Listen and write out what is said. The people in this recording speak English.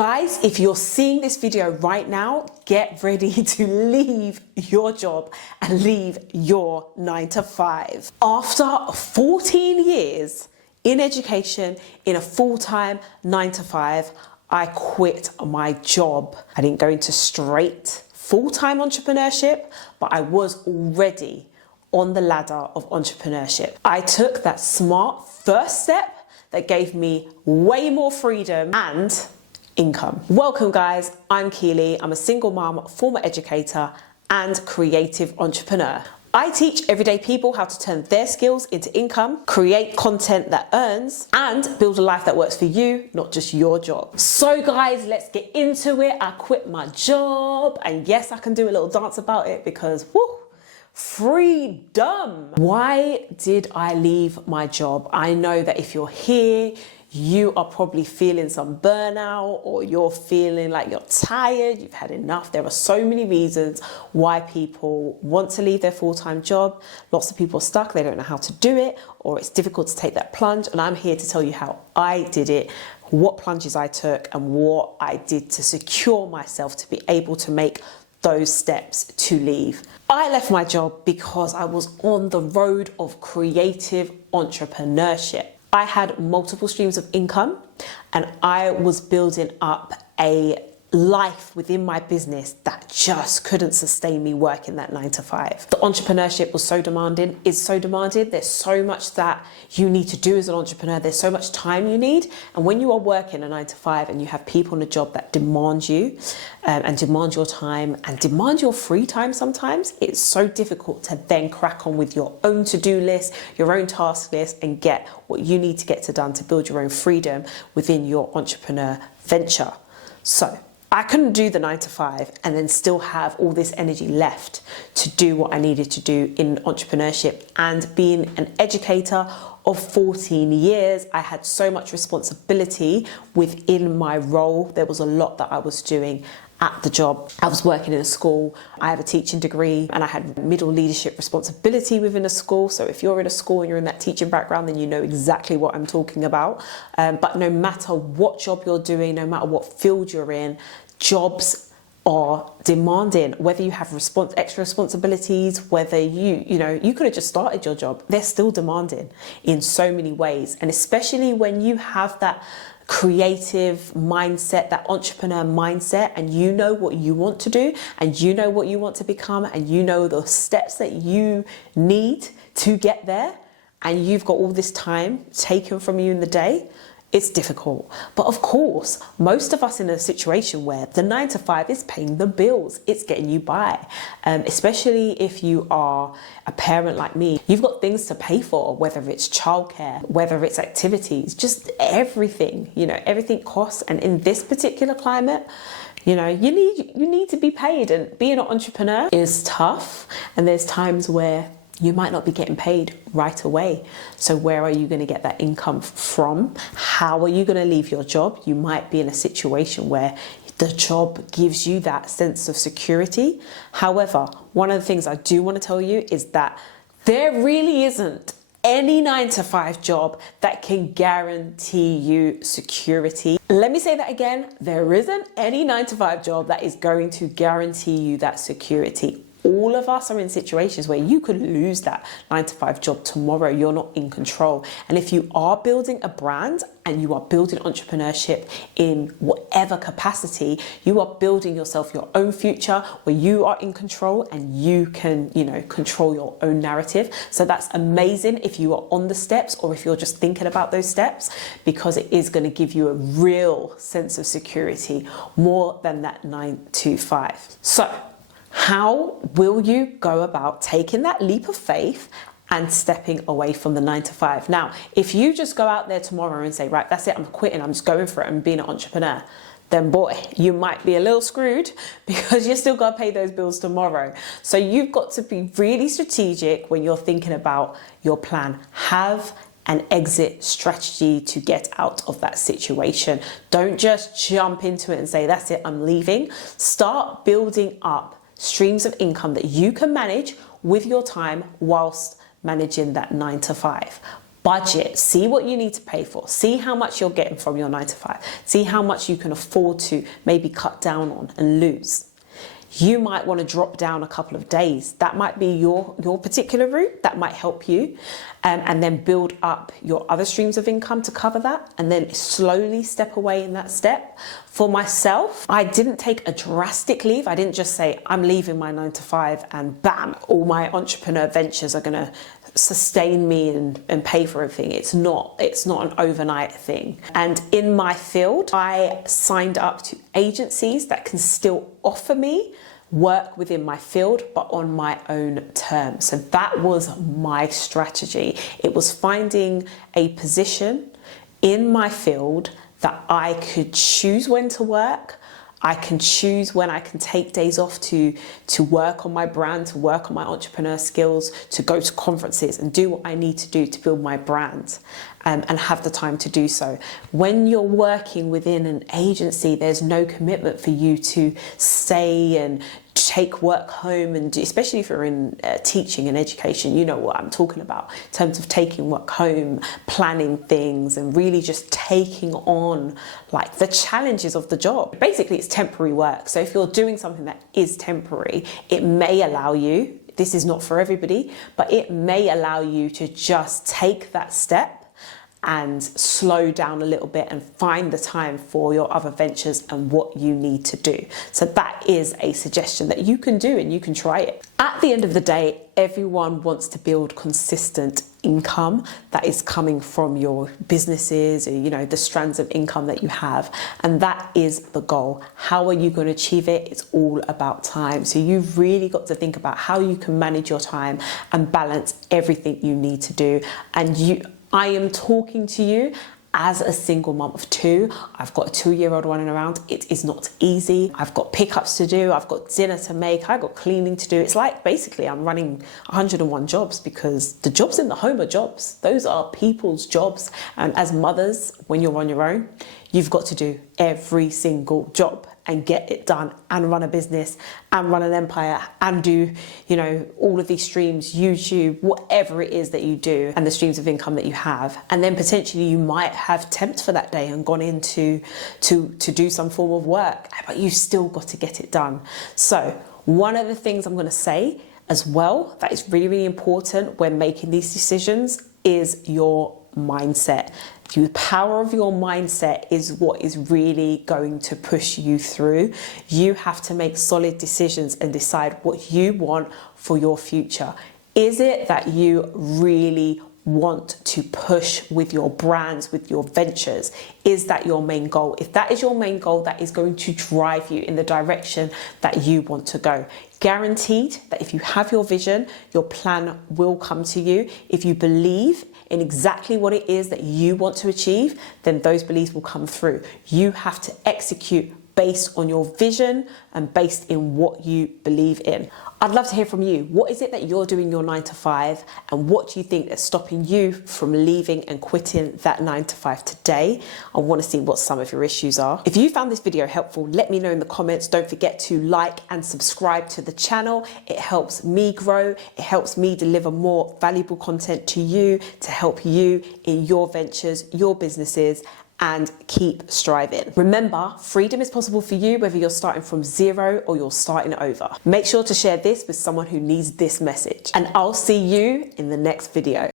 Guys, if you're seeing this video right now, get ready to leave your job and leave your 9 to 5. After 14 years in education, in a full-time 9 to 5, I quit my job. I didn't go into straight full-time entrepreneurship, but I was already on the ladder of entrepreneurship. I took that smart first step that gave me way more freedom and income. Welcome guys, I'm Keighley. I'm a single mom, former educator and creative entrepreneur. I teach everyday people how to turn their skills into income, create content that earns, and build a life that works for you, not just your job. So guys, let's get into it. I quit my job, and yes, I can do a little dance about it because woo, freedom. Why did I leave my job? I know that if you're here, you are probably feeling some burnout, or you're feeling like you're tired, you've had enough. There are so many reasons why people want to leave their full-time job. Lots of people are stuck, they don't know how to do it, or it's difficult to take that plunge. And I'm here to tell you how I did it, what plunges I took, and what I did to secure myself to be able to make those steps to leave. I left my job because I was on the road of creative entrepreneurship. I had multiple streams of income and I was building up a life within my business that just couldn't sustain me working that 9 to 5. The entrepreneurship was so demanding, is so demanding. There's so much that you need to do as an entrepreneur. There's so much time you need. And when you are working a 9 to 5 and you have people in a job that demand you and demand your time and demand your free time sometimes, it's so difficult to then crack on with your own to-do list, your own task list, and get what you need to get done to build your own freedom within your entrepreneur venture. So I couldn't do the 9 to 5 and then still have all this energy left to do what I needed to do in entrepreneurship. And being an educator of 14 years, I had so much responsibility within my role. There was a lot that I was doing at the job. I was working in a school. I have a teaching degree and I had middle leadership responsibility within a school. So if you're in a school and you're in that teaching background, then you know exactly what I'm talking about. But no matter what job you're doing, no matter what field you're in, jobs are demanding. Whether you have extra responsibilities, whether you could have just started your job, they're still demanding in so many ways. And especially when you have that creative mindset, that entrepreneur mindset, and you know what you want to do, and you know what you want to become, and you know the steps that you need to get there, and you've got all this time taken from you in the day, it's difficult. But of course, most of us in a situation where the 9 to 5 is paying the bills, it's getting you by. Especially if you are a parent like me, you've got things to pay for, whether it's childcare, whether it's activities, just everything, everything costs. And in this particular climate, you need to be paid, and being an entrepreneur is tough. And there's times where you might not be getting paid right away. So where are you going to get that income from? How are you going to leave your job? You might be in a situation where the job gives you that sense of security. However, one of the things I do want to tell you is that there really isn't any 9 to 5 job that can guarantee you security. Let me say that again. There isn't any 9 to 5 job that is going to guarantee you that security. All of us are in situations where you could lose that 9 to 5 job tomorrow. You're not in control. And if you are building a brand and you are building entrepreneurship in whatever capacity, you are building yourself your own future where you are in control and you can, control your own narrative. So that's amazing if you are on the steps, or if you're just thinking about those steps, because it is going to give you a real sense of security more than that 9 to 5. So how will you go about taking that leap of faith and stepping away from the 9 to 5? Now, if you just go out there tomorrow and say, right, that's it, I'm quitting, I'm just going for it and being an entrepreneur, then boy, you might be a little screwed, because you still got to pay those bills tomorrow. So you've got to be really strategic when you're thinking about your plan. Have an exit strategy to get out of that situation. Don't just jump into it and say, that's it, I'm leaving. Start building up streams of income that you can manage with your time whilst managing that 9 to 5. budget, see what you need to pay for, see how much you're getting from your 9 to 5, see how much you can afford to maybe cut down on and lose. You might want to drop down a couple of days. That might be your particular route. That might help you. And then build up your other streams of income to cover that. And then slowly step away in that step. For myself, I didn't take a drastic leave. I didn't just say, I'm leaving my 9 to 5 and bam, all my entrepreneur ventures are going to sustain me and pay for everything. It's not an overnight thing. And in my field, I signed up to agencies that can still offer me work within my field, but on my own terms. So that was my strategy. It was finding a position in my field that I could choose when to work. I can choose when I can take days off to work on my brand, to work on my entrepreneur skills, to go to conferences and do what I need to do to build my brand, and have the time to do so. When you're working within an agency, there's no commitment for you to stay and take work home and do, especially if you're in teaching and education, you know what I'm talking about in terms of taking work home, planning things and really just taking on like the challenges of the job. Basically, it's temporary work. So if you're doing something that is temporary, it may allow you, this is not for everybody, but it may allow you to just take that step and slow down a little bit and find the time for your other ventures and what you need to do. So that is a suggestion that you can do and you can try it. At the end of the day, everyone wants to build consistent income that is coming from your businesses or, you know, the strands of income that you have. And that is the goal. How are you going to achieve it? It's all about time. So you've really got to think about how you can manage your time and balance everything you need to do. And I am talking to you as a single mum of 2. I've got a 2-year-old running around. It is not easy. I've got pickups to do. I've got dinner to make. I've got cleaning to do. It's like basically I'm running 101 jobs because the jobs in the home are jobs. Those are people's jobs. And as mothers, when you're on your own, you've got to do every single job and get it done and run a business and run an empire and do, you know, all of these streams, YouTube, whatever it is that you do and the streams of income that you have. And then potentially you might have temped for that day and gone into to do some form of work, but you've still got to get it done. So one of the things I'm going to say as well that is really, really important when making these decisions is your mindset. The power of your mindset is what is really going to push you through. You have to make solid decisions and decide what you want for your future. Is it that you really want to push with your brands, with your ventures? Is that your main goal? If that is your main goal, that is going to drive you in the direction that you want to go. Guaranteed that if you have your vision, your plan will come to you. If you believe in exactly what it is that you want to achieve, then those beliefs will come through. You have to execute based on your vision and based in what you believe in. I'd love to hear from you. What is it that you're doing your 9 to 5 and what do you think is stopping you from leaving and quitting that 9 to 5 today? I want to see what some of your issues are. If you found this video helpful, let me know in the comments. Don't forget to like and subscribe to the channel. It helps me grow. It helps me deliver more valuable content to you to help you in your ventures, your businesses, and keep striving. Remember, freedom is possible for you whether you're starting from 0 or you're starting over. Make sure to share this with someone who needs this message, and I'll see you in the next video.